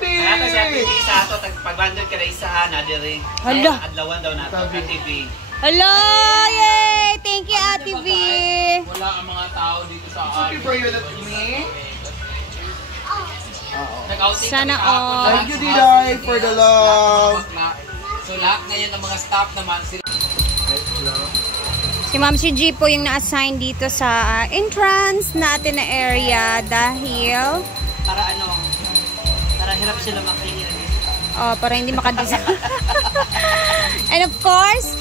Barbie! Kaya siya TV sa ato, pag-banded ka na isahan, adiri. Hala. Adlawan daw nato ang TV. Hello! Yay! Thank you, Ate V! Wala ang mga tao dito sa akin. For you that me? Sana all. Thank you, Diday, for the love. So lahat ngayon ng mga staff naman sila. Si Ma'am si G po yung na-assign dito sa entrance natin na area dahil Para hirap sila makinig. para hindi makadesign. And of course,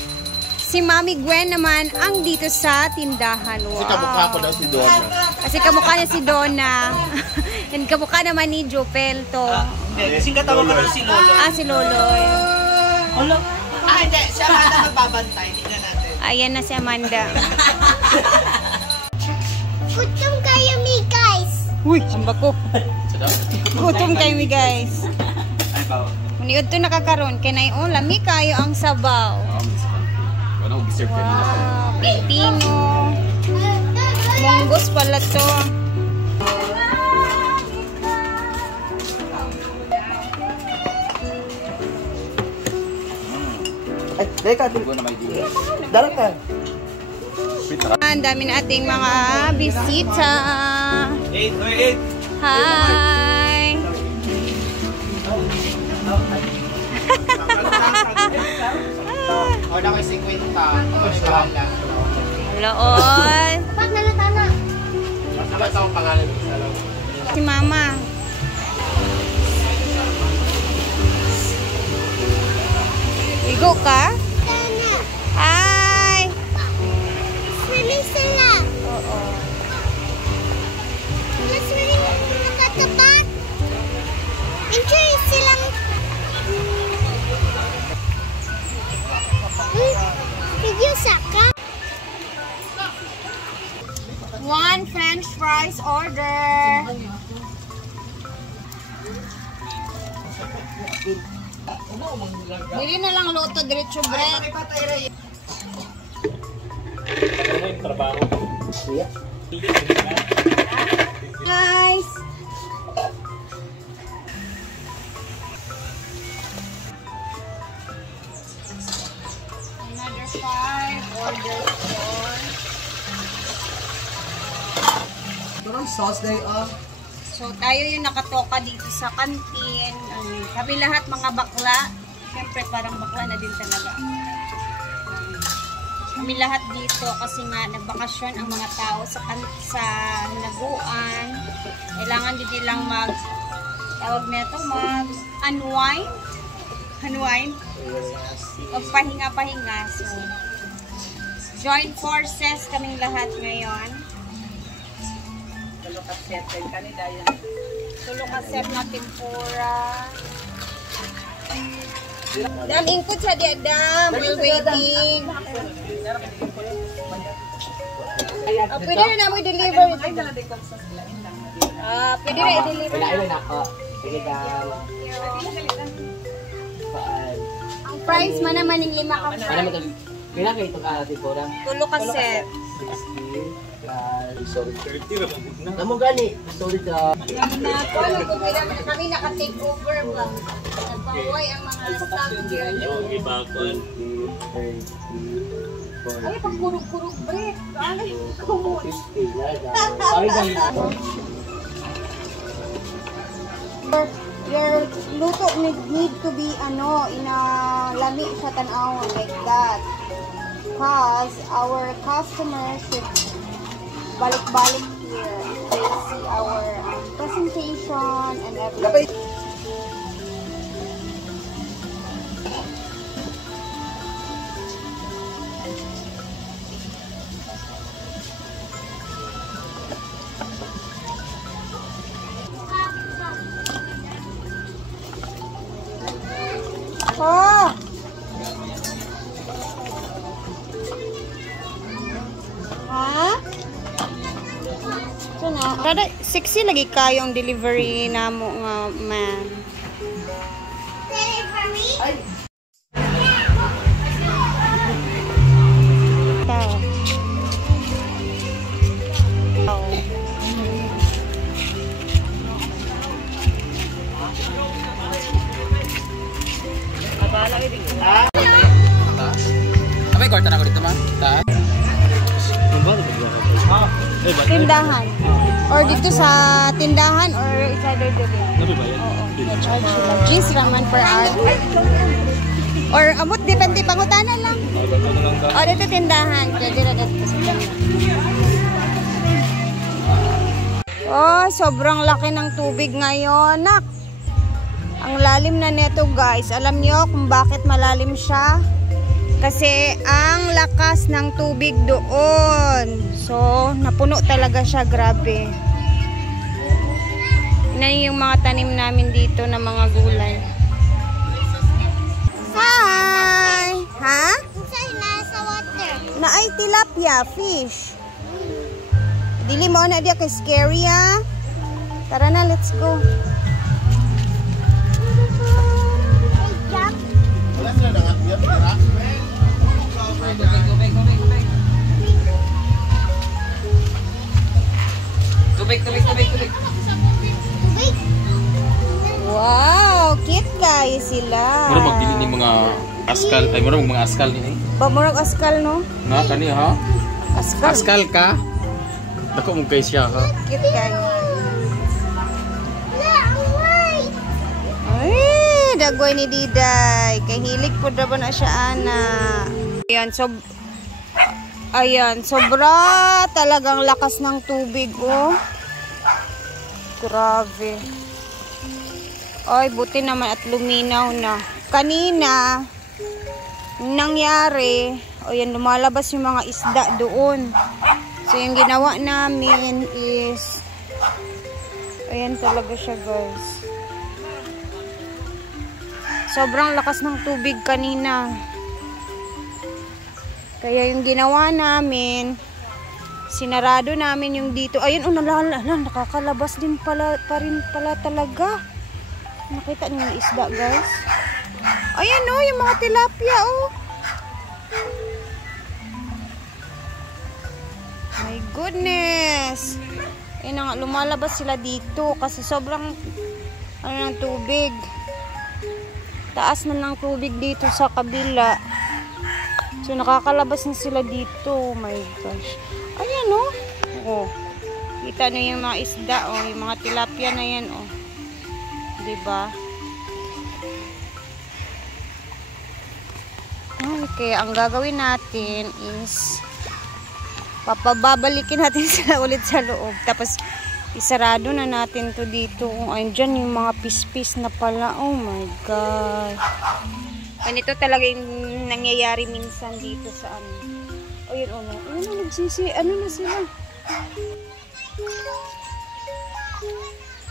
si Mami Gwen naman ang dito sa tindahan. Wow. Kasi kamukha ko daw si Donna. Kasi kamukha niya si Donna. And kamukha naman ni Jopel to. Kasi katawa ka rin si Lolo. Si Lolo. Lolo? Hindi. Siya Amanda magbabantay. Tingnan natin. Ayan na si Amanda. Gutom kayo, mi guys. Uy, samba ko. Gutom kayo, mi guys. Ay, bawa. Maniod to nakakaroon. Kaya na lami kayo ang sabaw. Ano, giserve kanina pa. Pipino. Monggos pala to. Ay, teka, tingko na may dito. Darat ka. Ang dami na ating mga bisita. 8. Hi! O na ko 50. Hello all! Dapat nalatana. Ano sa akong pangalan sa loob? Si Mama. Ligo ka? Tana. Hi! Swimming sila. Oo. Swimming nakatapat. Enjoy silang. Video saka. One French fries order. Bili na lang luto diretso bread. Guys. Another 5 orders for. Parang sauce day So, tayo yung nakatoka dito sa kantin. Kami lahat mga bakla. Siyempre, parang bakla na din talaga. Kami lahat dito kasi nga nagbakasyon ang mga tao sa Hinaguan. Kailangan din nilang unwind. Magpahinga-pahinga. So, join forces kaming lahat ngayon. Tulo kaset na tempura. Dam, ingkod sa di Adam. While waiting. Pwede na namin i-deliver ito. Pwede na i-deliver. Sige daw. Ang price man naman yung 5 ka price. Kailan kayo ito ka tempura? Tulo kaset. 60. Sorry, 30 na. Namo gani. Sorry ka. Alam ko kami naka-take over ba? Nagpahuway ang mga staff here. Yung iba ko. Ay, pang kurug-kurug break. Ay, kumot. Sorry ka. Your luto need to be in a lami sa tanaw like that. Because our customers should balik-balik here. They see our presentation and everything. Oh! Ha? So na, kada sexy lagi kayong delivery namo nga man. Tao. Tao. May kwarta na ako dito, ma? Taas? Tindahan. Or dito sa tindahan or it's either dito. Oo. Charge sila. Jeans raman per hour. Or amot, depende pangutanan lang. O dito tindahan. Pwede na dito sa tindahan. Oh, sobrang laki ng tubig ngayon. Nak! Ang lalim na neto guys. Alam nyo kung bakit malalim siya? Kasi ang lakas ng tubig doon. So, napuno talaga siya. Grabe. Yan yung mga tanim namin dito na mga gulay. Hi! Ha? Nasa water. Na ay tilapia, fish. Dili mo na dia kay scary ha. Tara na, let's go. Tubig. Wow, cute guys sila. Mura magdili ni mga askal, ay mura mga askal ni. Ba murag askal no? Nga kani ha? Askal. Askal ka? Dako mo kay siya ha. Cute guys. Ay, dagway ni Diday. Kay hilig po na ba na siya ana. Ayan, sobra talagang lakas ng tubig oh. Grabe. Ay, buti naman at luminaw na. Kanina, nangyari, o yan, lumalabas yung mga isda doon. So, yung ginawa namin is, ayan talaga siya guys. Sobrang lakas ng tubig kanina. Kaya yung ginawa namin, sinarado namin yung dito. Ayun, nakakalabas din pala, pa rin pala talaga. Nakita niyo yung isda, guys? Ayan, oh, yung mga tilapia, oh. My goodness. Ayun nga, lumalabas sila dito kasi sobrang, ng tubig. Taas na ng tubig dito sa kabila. So, nakakalabas na sila dito. Oh my gosh. Ayan, oh. Oh. Kita nyo yung mga isda, oh. Yung mga tilapia na yan, oh. Diba? Okay, ang gagawin natin is babalikin natin sila ulit sa loob. Tapos, isarado na natin to dito. Ayun dyan yung mga pispis na pala. Oh my God. Ganito talaga yung nangyayari minsan dito sa amin. O yun, ano na sila?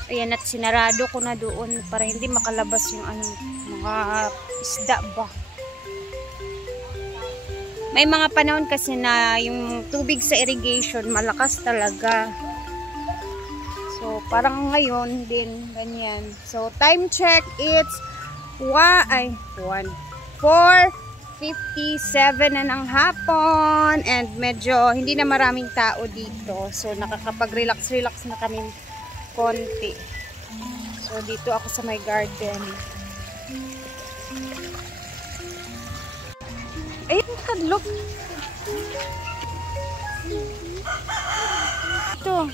Ayan, at sinarado ko na doon para hindi makalabas yung mga isda ba. May mga panahon kasi na yung tubig sa irrigation malakas talaga. So, parang ngayon din, ganyan. So, time check, it's 4:57 na ng hapon and medyo hindi na maraming tao dito. So, nakakapag-relax na kami konti. So, dito ako sa my garden. Ayun, kadlok. Ito.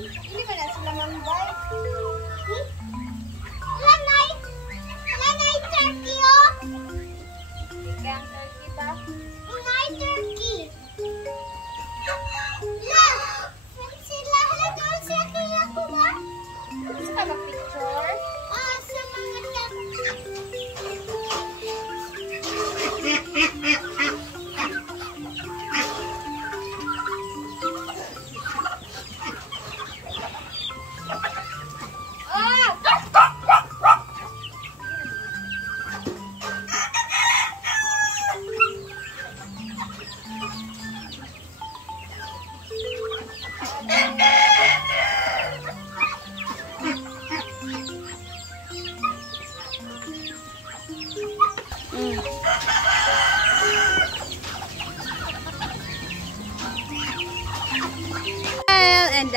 Hindi ba na sila mambay? Lanay turkey, oh!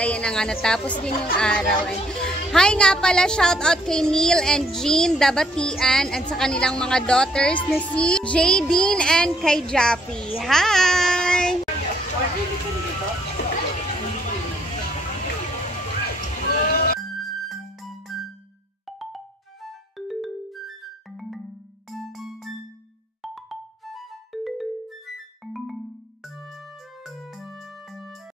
kaya na nga natapos din yung araw. Hi nga pala, shout out kay Neil and Jean Dabatian at sa kanilang mga daughters na si Jadine and kay Jappy. Hi!